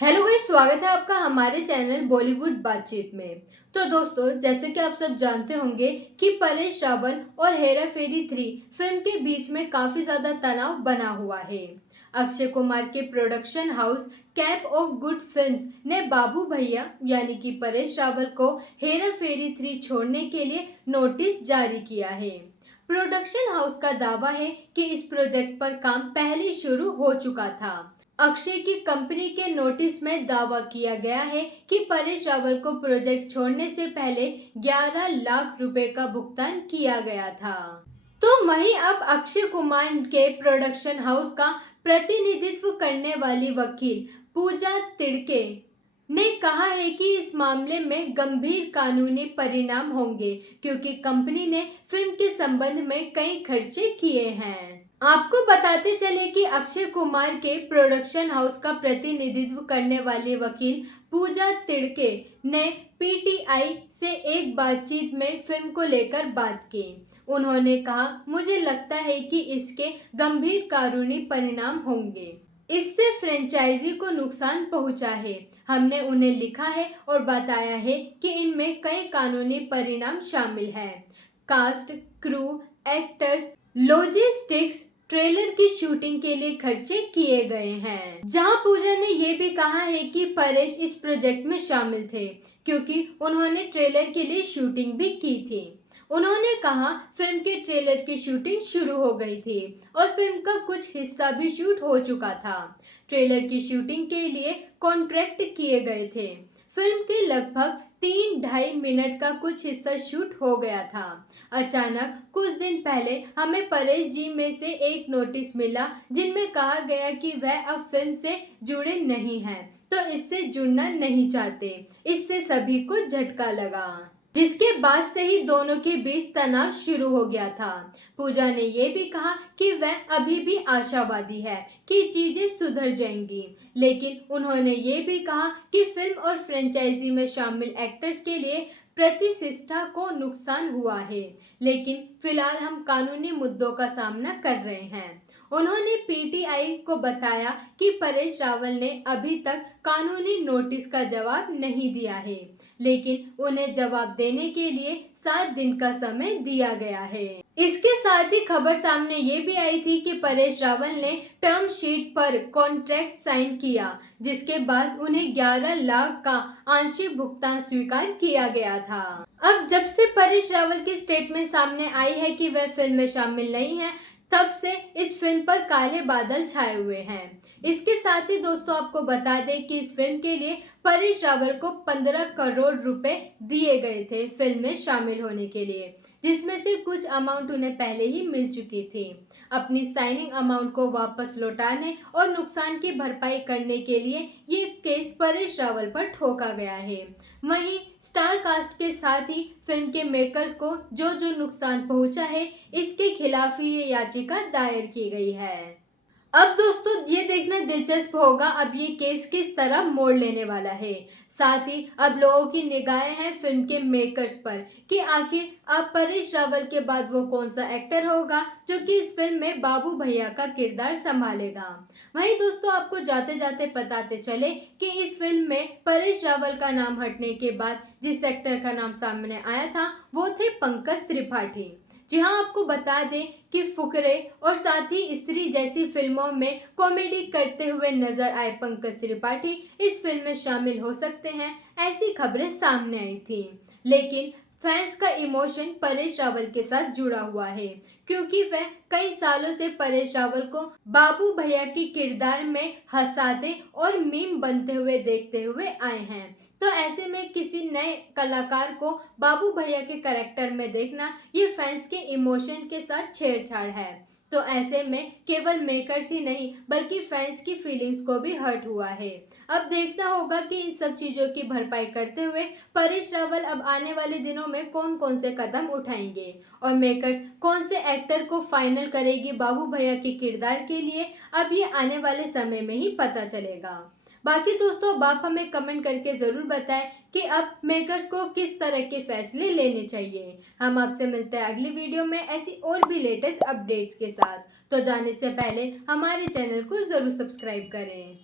Hello guys, स्वागत है आपका हमारे चैनल बॉलीवुड बातचीत में। तो दोस्तों, जैसे कि आप सब जानते होंगे कि परेश रावल और हेरा फेरी 3 फिल्म के बीच में काफी ज्यादा तनाव बना हुआ है। अक्षय कुमार के production house cap of good films ने बाबू भैया यानी कि परेश रावल को हेरा फेरी 3 छोड़ने के लिए नोटिस जारी किया है। प्रोडक्शन हाउस का दावा है कि इस प्रोजेक्ट पर काम पहले शुरू हो चुका था। अक्षय की कंपनी के नोटिस में दावा किया गया है कि परेश रावल को प्रोजेक्ट छोड़ने से पहले 11 लाख रुपए का भुगतान किया गया था। तो वहीं अब अक्षय कुमार के प्रोडक्शन हाउस का प्रतिनिधित्व करने वाली वकील पूजा तिड़के ने कहा है कि इस मामले में गंभीर कानूनी परिणाम होंगे क्योंकि कंपनी ने फिल्म के संबंध में कई खर्चे किए हैं। आपको बताते चले कि अक्षय कुमार के प्रोडक्शन हाउस का प्रतिनिधित्व करने वाली वकील पूजा तिड़के ने पीटीआई से एक बातचीत में फिल्म को लेकर बात की। उन्होंने कहा, मुझे लगता है कि इसके गंभीर कानूनी परिणाम होंगे। इससे फ्रेंचाइजी को नुकसान पहुंचा है। हमने उन्हें लिखा है और बताया है कि इनमें कई कानूनी परिणाम शामिल हैं। Cast, crew, actors, logistics, trailer की शूटिंग के लिए खर्चे किए गए हैं। जहां पूजा ने यह भी कहा है कि परेश इस प्रोजेक्ट में शामिल थे क्योंकि उन्होंने ट्रेलर के लिए शूटिंग भी की थी। उन्होंने कहा, फिल्म के ट्रेलर की शूटिंग शुरू हो गई थी और फिल्म का कुछ हिस्सा भी शूट हो चुका था। ट्रेलर की शूटिंग के लिए कॉन्ट्रैक्ट किए गए थे। फिल्म के लगभग 3-2.5 मिनट का कुछ हिस्सा शूट हो गया था। अचानक कुछ दिन पहले हमें परेश जी में से एक नोटिस मिला जिनमें कहा गया कि वह अब फिल्म से जुड़े नहीं हैं, तो इससे जुड़ना नहीं चाहते। इससे सभी को झटका लगा, जिसके बाद से ही दोनों के बीच तनाव शुरू हो गया था। पूजा ने यह भी कहा कि वह अभी भी आशावादी है कि चीजें सुधर जाएंगी, लेकिन उन्होंने ये भी कहा कि फिल्म और फ्रेंचाइजी में शामिल एक्टर्स के लिए प्रतिष्ठा को नुकसान हुआ है, लेकिन फिलहाल हम कानूनी मुद्दों का सामना कर रहे हैं। उन्होंने पीटीआई को बताया कि परेश रावल ने अभी तक कानूनी नोटिस का जवाब नहीं दिया है, लेकिन उन्हें जवाब देने के लिए 7 दिन का समय दिया गया है। इसके साथ ही खबर सामने ये भी आई थी कि परेश रावल ने टर्म शीट पर कॉन्ट्रैक्ट साइन किया, जिसके बाद उन्हें 11 लाख का आंशिक भुगतान स्वीकार किया गया था। अब जब से परेश रावल की स्टेटमेंट सामने आई है कि वह फिल्म में शामिल नहीं है, तब से इस फिल्म पर काले बादल छाए हुए हैं। इसके साथ ही दोस्तों, आपको बता दें कि इस फिल्म के लिए परेश रावल को 15 करोड़ रुपए दिए गए थे फिल्म में शामिल होने के लिए, जिसमें से कुछ अमाउंट उन्हें पहले ही मिल चुकी थी। अपनी साइनिंग अमाउंट को वापस लौटाने और नुकसान की भरपाई करने के लिए ये केस परेश रावल पर ठोका गया है। वहीं स्टार कास्ट के साथ ही फिल्म के मेकर्स को जो जो नुकसान पहुंचा है, इसके खिलाफ ही ये याचिका दायर की गई है। अब दोस्तों, ये देखना दिलचस्प होगा अब ये केस किस तरह मोड़ लेने वाला है। साथ ही अब लोगों की निगाहें हैं फिल्म के मेकर्स पर कि आखिर अब परेश रावल के बाद वो कौन सा एक्टर होगा जो कि इस फिल्म में बाबू भैया का किरदार संभालेगा। वहीं दोस्तों, आपको जाते जाते बताते चले कि इस फिल्म में परेश रावल का नाम हटने के बाद जिस एक्टर का नाम सामने आया था वो थे पंकज त्रिपाठी। जी हाँ, आपको बता दें कि फुकरे और साथ ही स्त्री जैसी फिल्मों में कॉमेडी करते हुए नजर आए पंकज त्रिपाठी इस फिल्म में शामिल हो सकते हैं, ऐसी खबरें सामने आई थी। लेकिन फैंस का इमोशन परेश रावल के साथ जुड़ा हुआ है क्योंकि वह कई सालों से परेश रावल को बाबू भैया की किरदार में हंसाते और मीम बनते हुए देखते हुए आए हैं। तो ऐसे में किसी नए कलाकार को बाबू भैया के कैरेक्टर में देखना ये फैंस के इमोशन के साथ छेड़छाड़ है। तो ऐसे में केवल मेकर्स ही नहीं बल्कि फैंस की फीलिंग्स को भी हर्ट हुआ है। अब देखना होगा कि इन सब चीजों की भरपाई करते हुए परेश रावल अब आने वाले दिनों में कौन कौन से कदम उठाएंगे और मेकर्स कौन से एक्टर को फाइनल करेगी बाबू भैया के किरदार के लिए, अब ये आने वाले समय में ही पता चलेगा। बाकी दोस्तों, अब आप हमें कमेंट करके जरूर बताएं कि अब मेकर्स को किस तरह के फैसले लेने चाहिए। हम आपसे मिलते हैं अगली वीडियो में ऐसी और भी लेटेस्ट अपडेट्स के साथ। तो जाने से पहले हमारे चैनल को जरूर सब्सक्राइब करें।